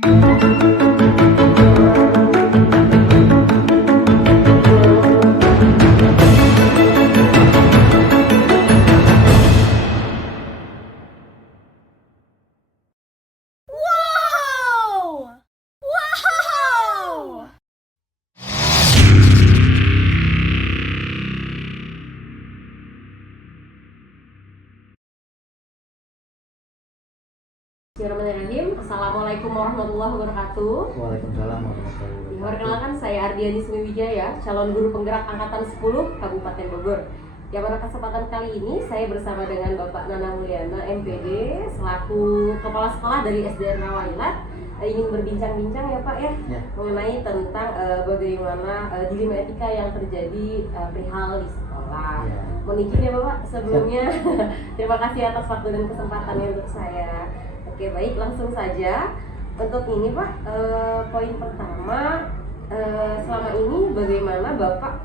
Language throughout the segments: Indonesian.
Wow! Wow! Bismillahirrahmanirrahim. Assalamualaikum warahmatullahi wabarakatuh. Waalaikumsalam warahmatullahi wabarakatuh. Perkenalkan, saya Ardiani Sumiwijaya, calon guru penggerak angkatan 10 Kabupaten Bogor. Yang pada kesempatan kali ini saya bersama dengan Bapak Nana Mulyana MPD selaku kepala sekolah dari SDN Rawailat ingin berbincang-bincang ya Pak ya, mengenai tentang bagaimana dilema etika yang terjadi perihal di sekolah. Mohon izin ya Bapak sebelumnya. Terima kasih atas waktu dan kesempatannya untuk saya. Oke, baik, langsung saja. Untuk ini Pak, poin pertama, selama ini bagaimana Bapak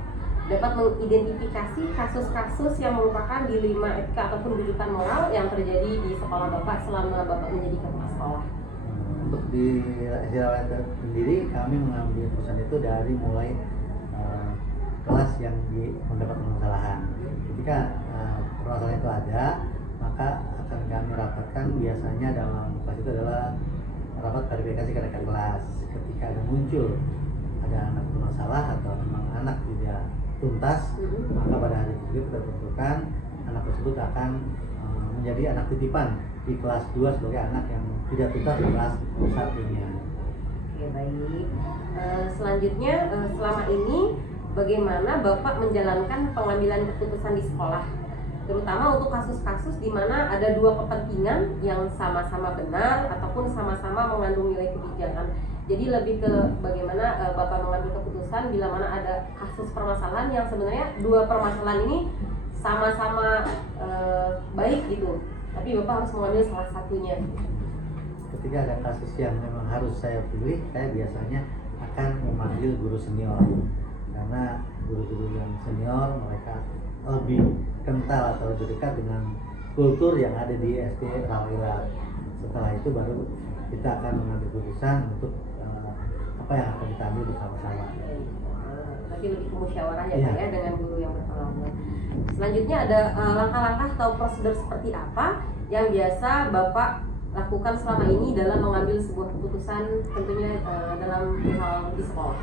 dapat mengidentifikasi kasus-kasus yang merupakan dilema etika ataupun rujukan moral yang terjadi di sekolah Bapak selama Bapak menjadi kepala sekolah? Untuk di Rawailat sendiri, kami mengambil keputusan itu dari mulai kelas yang mendapat permasalahan. Ketika permasalahan itu ada, maka akan kami rapatkan. Biasanya dalam kelas itu adalah rapat verifikasi kakak kelas. Ketika ada muncul ada anak bermasalah atau memang anak tidak tuntas, maka pada hari itu kita tentukan anak tersebut akan menjadi anak titipan di kelas 2 sebagai anak yang tidak tuntas di kelas 1-nya. Oke, baik. Selanjutnya, selama ini bagaimana Bapak menjalankan pengambilan keputusan di sekolah, terutama untuk kasus-kasus di mana ada dua kepentingan yang sama-sama benar ataupun sama-sama mengandung nilai kebijakan. Jadi lebih ke bagaimana Bapak mengambil keputusan bila mana ada kasus permasalahan yang sebenarnya dua permasalahan ini sama-sama baik gitu, tapi Bapak harus mengambil salah satunya. Ketika ada kasus yang memang harus saya pilih, saya biasanya akan memanggil guru senior, karena guru-guru yang senior mereka lebih kental atau lebih dekat dengan kultur yang ada di SD Rawailat. Setelah itu baru kita akan mengambil keputusan untuk apa yang akan kita ambil bersama-sama. Tapi lebih ke musyawarah ya Pak ya, dengan guru yang berpengalaman. Selanjutnya ada langkah-langkah atau prosedur seperti apa yang biasa Bapak lakukan selama ini dalam mengambil sebuah keputusan tentunya dalam hal di sekolah?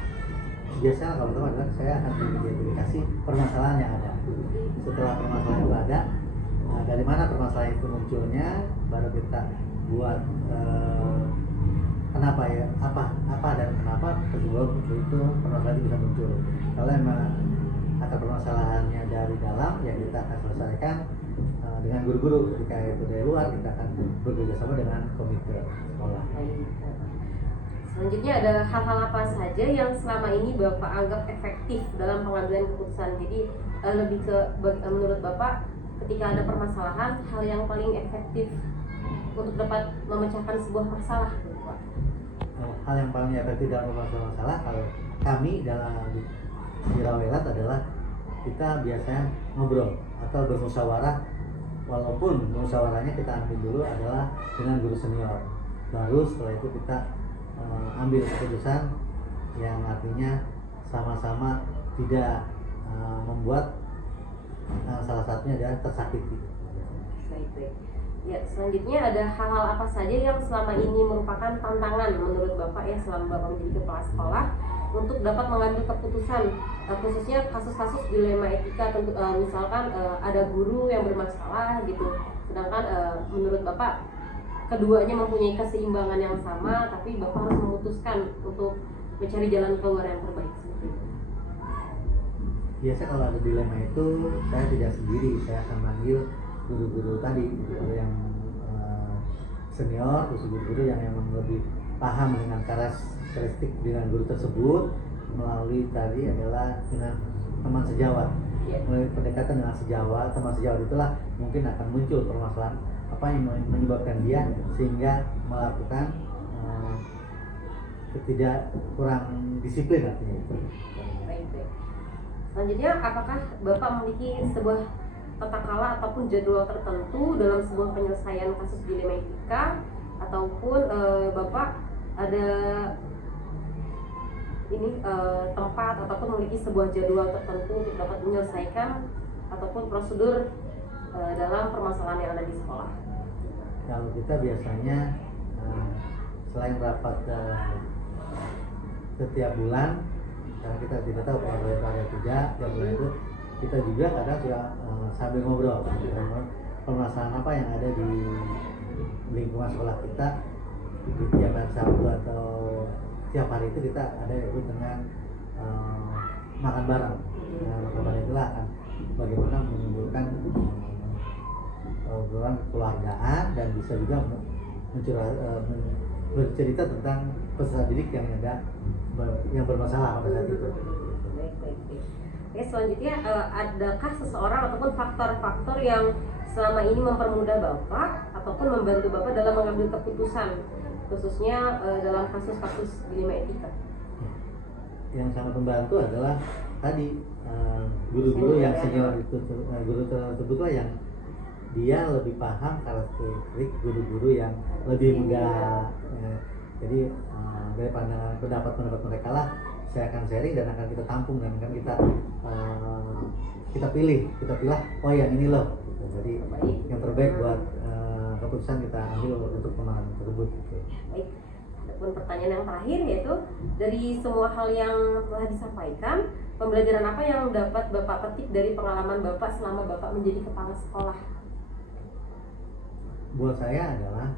Biasanya kalau pertama adalah saya akan mengidentifikasi permasalahan yang ada. Setelah permasalahan itu ada, dari mana permasalahan itu munculnya, baru kita buat kenapa ya, apa dan kenapa sebelum itu permasalahan itu bisa muncul. Kalau memang akar permasalahannya dari dalam, ya kita akan selesaikan dengan guru-guru. Ketika itu dari luar, kita akan bekerja sama dengan komite sekolah. Selanjutnya ada hal-hal apa saja yang selama ini Bapak anggap efektif dalam pengambilan keputusan? Jadi lebih ke menurut Bapak ketika ada permasalahan, hal yang paling efektif untuk dapat memecahkan sebuah masalah, Bapak? Hal yang paling efektif dalam masalah kalau kami dalam di Rawailat adalah kita biasanya ngobrol atau bermusyawarah, walaupun musyawarahnya kita ambil dulu adalah dengan guru senior, baru setelah itu kita ambil keputusan yang artinya sama-sama tidak membuat salah satunya adalah tersakiti. Baik. Ya, selanjutnya ada hal-hal apa saja yang selama ini merupakan tantangan menurut Bapak ya selama Bapak menjadi kepala sekolah untuk dapat mengambil keputusan, khususnya kasus-kasus dilema etika, tentu misalkan ada guru yang bermasalah gitu, sedangkan menurut Bapak keduanya mempunyai keseimbangan yang sama, tapi Bapak harus memutuskan untuk mencari jalan keluar yang terbaik seperti itu. Biasa kalau ada dilema itu saya tidak sendiri, saya akan manggil guru-guru tadi, guru yang senior, terus guru-guru yang memang lebih paham dengan karakteristik dengan guru tersebut, melalui tadi adalah dengan teman sejawat. Melalui pendekatan dengan sejawat, teman sejawat itulah mungkin akan muncul permasalahan apa yang menyebabkan dia sehingga melakukan tidak kurang disiplin artinya itu. Baik. Selanjutnya, apakah Bapak memiliki sebuah tata kala ataupun jadwal tertentu dalam sebuah penyelesaian kasus dilema etika, ataupun Bapak ada ini tempat ataupun memiliki sebuah jadwal tertentu untuk dapat menyelesaikan ataupun prosedur dalam permasalahan yang ada di sekolah? Kalau kita biasanya selain rapat setiap bulan, karena kita tidak tahu kalau ada kerja tiap bulan itu, kita juga kadang suka sambil ngobrol permasalahan apa yang ada di lingkungan sekolah kita di tiap hari Sabtu atau tiap hari itu kita ada ikut dengan makan bareng. Nah, makan bareng itulah akan bagaimana menimbulkan obrolan kekeluargaan dan bisa juga bercerita tentang peserta didik yang ada yang bermasalah pada saat itu. Baik. Oke, selanjutnya adakah seseorang ataupun faktor-faktor yang selama ini mempermudah Bapak ataupun membantu Bapak dalam mengambil keputusan, khususnya dalam kasus-kasus dilema etika? Yang sangat membantu adalah tadi guru-guru yang senior itu, guru tersebutlah yang dia lebih paham karakteristik guru-guru yang lebih muda. Jadi dari pandangan pendapat mereka lah saya akan sharing dan akan kita tampung dan akan kita pilih, oh yang ini loh. Jadi yang terbaik buat keputusan kita ambil untuk pemahaman tersebut. Baik. Adapun pertanyaan yang terakhir yaitu dari semua hal yang telah disampaikan, pembelajaran apa yang dapat Bapak petik dari pengalaman Bapak selama Bapak menjadi kepala sekolah? Buat saya adalah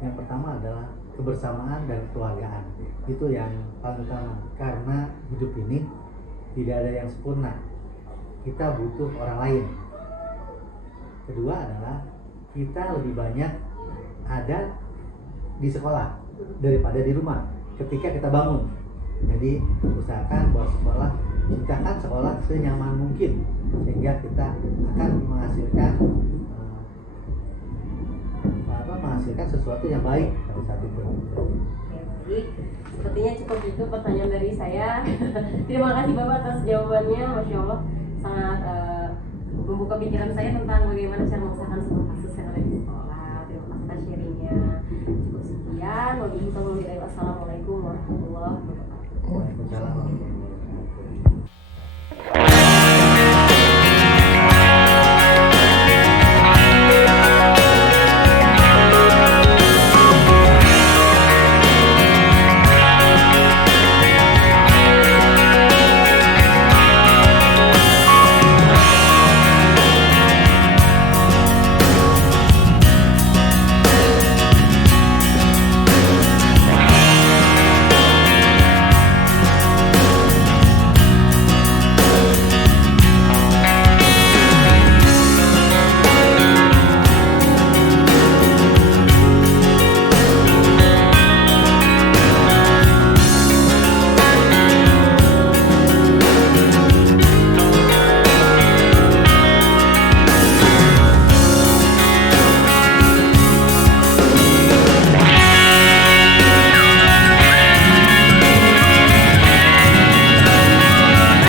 yang pertama adalah kebersamaan dan kekeluargaan. Itu yang paling utama, karena hidup ini tidak ada yang sempurna, kita butuh orang lain. Kedua adalah kita lebih banyak ada di sekolah daripada di rumah ketika kita bangun. Jadi usahakan bahwa sekolah, ciptakan sekolah senyaman mungkin sehingga kita akan menghasilkan sesuatu yang baik pada saat itu. Baik, sepertinya cukup itu pertanyaan dari saya. Terima kasih Bapak atas jawabannya, Masya Allah sangat membuka pikiran saya tentang bagaimana cara mengusahakan sebuah kasus yang ada di sekolah. Terima kasih atas sharingnya. Cukup sekian. Wassalamualaikum warahmatullahi wabarakatuh. Waalaikumsalam.